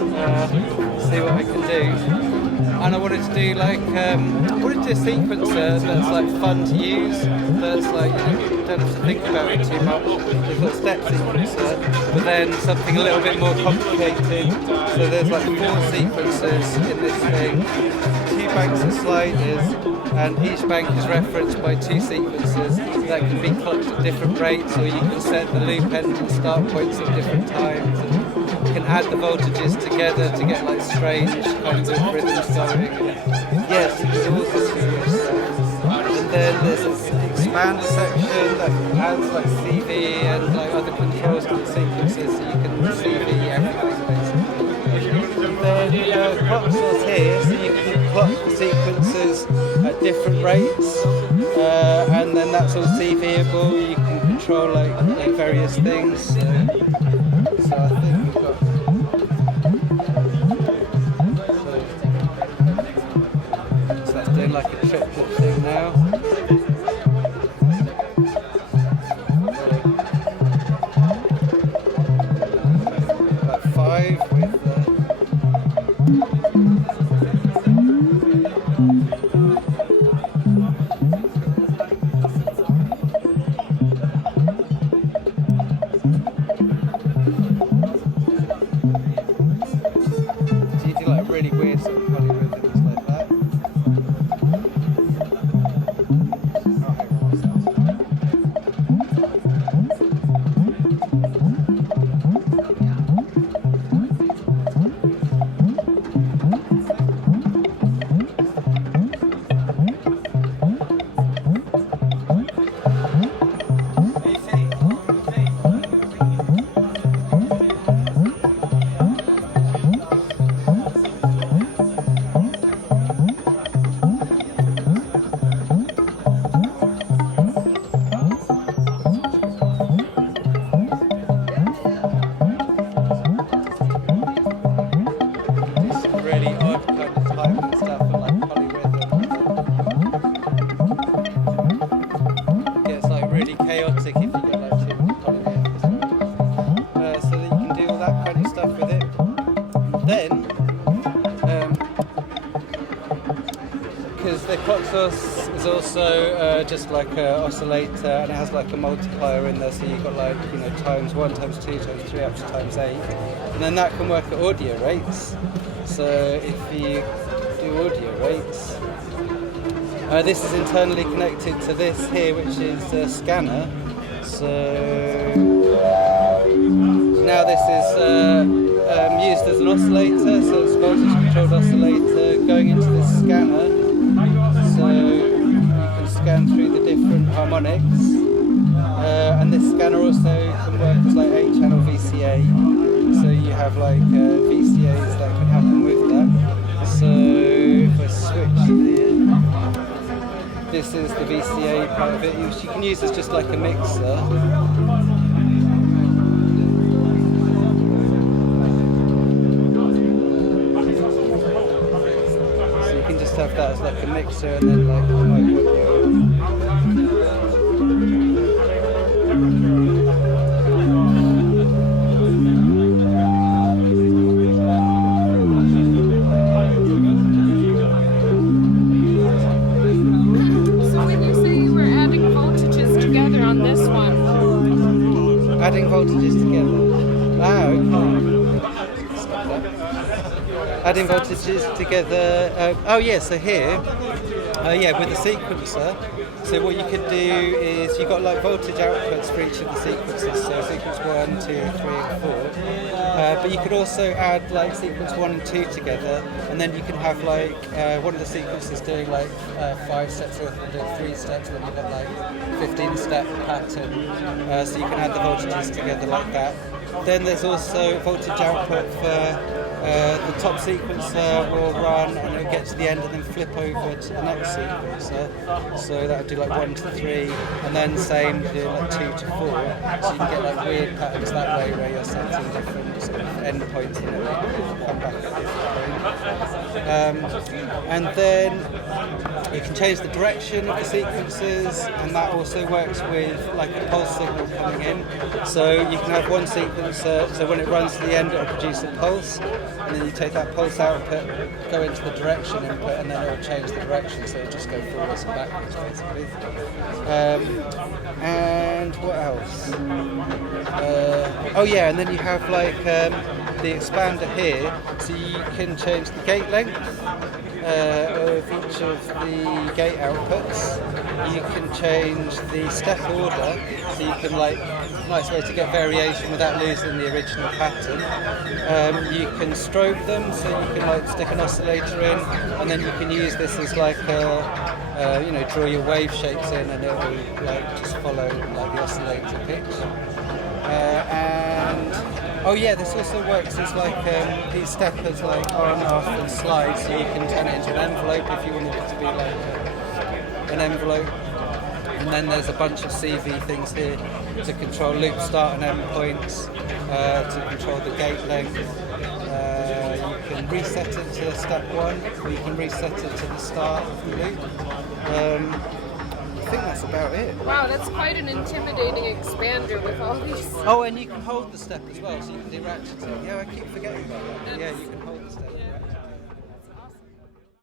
see what I can do. And I wanted to do like I wanted to do a sequencer that's like fun to use, that's like you don't have to think about it too much. It's like a step sequencer, but then something a little bit more complicated. So there's like 4 sequencers in this thing, 2 banks of sliders, and each bank is referenced by 2 sequencers that can be clocked at different rates, or you can set the loop end and start points at different times. You can add the voltages together to get like strange kinds of rhythms going. Yes, it's also serious. And then there's this expand section that adds like CV and like other controls to the sequences, so you can CV everything basically. And then clock source here, so you can clock the sequences at different rates, and then that's all CVable. You can control like various things. So I think we've got. So that's doing like a triplet thing now. Like 5 with. Really weird sort of polyrhythms like that. Chaotic if you get like too much polyrhythms, so that you can do all that kind of stuff with it. Then, because the clock source is also just like an oscillator, and it has like a multiplier in there, so you've got like times 1, times 2, times 3, up to times 8, and then that can work at audio rates. So if you do audio rates. This is internally connected to this here, which is a scanner. So now this is used as an oscillator, so it's a voltage-controlled oscillator going into this scanner. So you can scan through the different harmonics. And this scanner also can work as like 8-channel VCA. So you have like VCAs that can happen with that. So if I switch the this is the VCA part of it, which you can use as just like a mixer. So you can just have that as like a mixer and then like adding voltages together. Adding voltages together. Oh yeah, so here, with the sequencer. So what you could do is you've got like voltage outputs for each of the sequences. So sequence 1, 2, 3, and 4. But you could also add like sequence 1 and 2 together, and then you can have like one of the sequences doing like 5 steps, or doing 3 steps, and then you've got like 15-step pattern. So you can add the voltages together like that. Then there's also voltage output for the top sequencer will run and it'll get to the end and then flip over to the next sequencer. So that would do like 1 to 3, and then same do like 2 to 4. So you can get like weird patterns that way where you're setting different sort of endpoints and it will come back at different points. And then You can change the direction of the sequences, and that also works with like a pulse signal coming in. So you can have one sequencer, so when it runs to the end it'll produce a pulse, and then you take that pulse output, go into the direction input, and then it'll change the direction, so it'll just go forwards and backwards basically. And what else? Oh yeah, and then you have like the expander here, so you can change the gate length of each of the gate outputs. You can change the step order, so you can like, nice way to get variation without losing the original pattern. You can strobe them, so you can like stick an oscillator in, and then you can use this as like a, you know, draw your wave shapes in, and it will like just follow like the oscillator pitch. And oh yeah, this also works as like these steppers like on, off, and slide, so you can turn it into an envelope if you wanted it to be like an envelope. And then there's a bunch of CV things here to control loop start and end points, to control the gate length. You can reset it to step 1, or you can reset it to the start of the loop. I think that's about it. Wow, that's quite an intimidating expander with all these. Oh, and you can hold the step as well, so you can do ratcheting. Yeah, I keep forgetting about that. Yeah, you can hold the step.